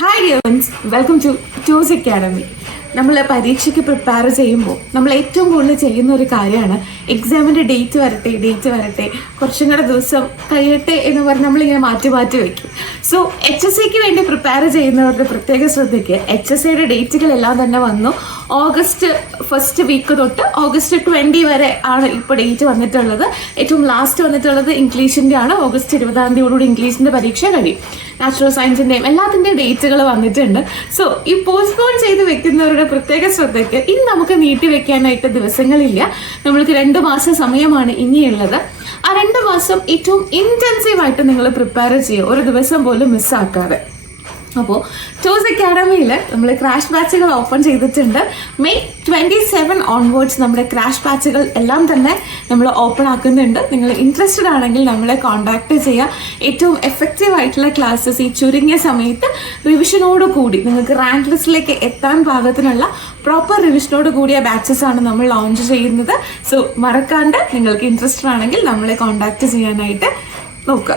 Hi dears, welcome to ടൂസ് academy. നമ്മൾ പരീക്ഷയ്ക്ക് പ്രിപ്പയർ ചെയ്യുമ്പോൾ നമ്മൾ ഏറ്റവും കൂടുതൽ ചെയ്യുന്ന ഒരു കാര്യമാണ് എക്സാമിൻ്റെ ഡേറ്റ് വരട്ടെ കുറച്ചും കൂടെ ദിവസം കഴിയട്ടെ എന്ന് പറഞ്ഞ് നമ്മളിങ്ങനെ മാറ്റി വയ്ക്കും. സോ HSCക്ക് വേണ്ടി പ്രിപ്പയർ ചെയ്യുന്നവരുടെ പ്രത്യേക ശ്രദ്ധയ്ക്ക് HSCയുടെ ഡേറ്റുകളെല്ലാം തന്നെ വന്നു. ഓഗസ്റ്റ് ഫസ്റ്റ് വീക്ക് തൊട്ട് ഓഗസ്റ്റ് 20 വരെ ആണ് ഇപ്പോൾ ഡേറ്റ് വന്നിട്ടുള്ളത്. ഏറ്റവും ലാസ്റ്റ് വന്നിട്ടുള്ളത് ഇംഗ്ലീഷിൻ്റെ ആണ്. ഓഗസ്റ്റ് 20 ഇംഗ്ലീഷിൻ്റെ പരീക്ഷ കഴിയും. നാച്ചുറൽ സയൻസിൻ്റെയും എല്ലാത്തിൻ്റെയും ഡേറ്റുകൾ വന്നിട്ടുണ്ട്. സോ ഈ പോസ്റ്റ്പോൺ ചെയ്ത് വെക്കുന്നവരുടെ പ്രത്യേക ശ്രദ്ധയ്ക്ക് ഇനി നമുക്ക് നീട്ടി വെക്കാനായിട്ട് ദിവസങ്ങളില്ല. നമ്മൾക്ക് 2 മാസം സമയമാണ് ഇനിയുള്ളത്. ആ 2 മാസം ഏറ്റവും ഇൻറ്റൻസീവായിട്ട് നിങ്ങൾ പ്രിപ്പയർ ചെയ്യുക, ഒരു ദിവസം പോലും മിസ്സാക്കാതെ. അപ്പോൾ ടൂസ് അക്കാഡമിയിൽ നമ്മൾ ക്രാഷ് ബാച്ചുകൾ ഓപ്പൺ ചെയ്തിട്ടുണ്ട്. മെയ് 27 ഓൺവേർഡ്സ് നമ്മുടെ ക്രാഷ് ബാച്ചുകൾ എല്ലാം തന്നെ നമ്മൾ ഓപ്പൺ ആക്കുന്നുണ്ട്. നിങ്ങൾ ഇൻട്രസ്റ്റഡ് ആണെങ്കിൽ നമ്മളെ കോൺടാക്ട് ചെയ്യുക. ഏറ്റവും എഫക്റ്റീവ് ആയിട്ടുള്ള ക്ലാസ്സസ് ഈ ചുരുങ്ങിയ സമയത്ത് റിവിഷനോട് കൂടി നിങ്ങൾക്ക് റാങ്ക് ലിസ്റ്റിലേക്ക് എത്താൻ പാകത്തിനുള്ള പ്രോപ്പർ റിവിഷനോട് കൂടിയ ബാച്ചസ് ആണ് നമ്മൾ ലോഞ്ച് ചെയ്യുന്നത്. സോ മറക്കാണ്ട് നിങ്ങൾക്ക് ഇൻട്രസ്റ്റഡ് ആണെങ്കിൽ നമ്മളെ കോൺടാക്ട് ചെയ്യാനായിട്ട് നോക്കുക.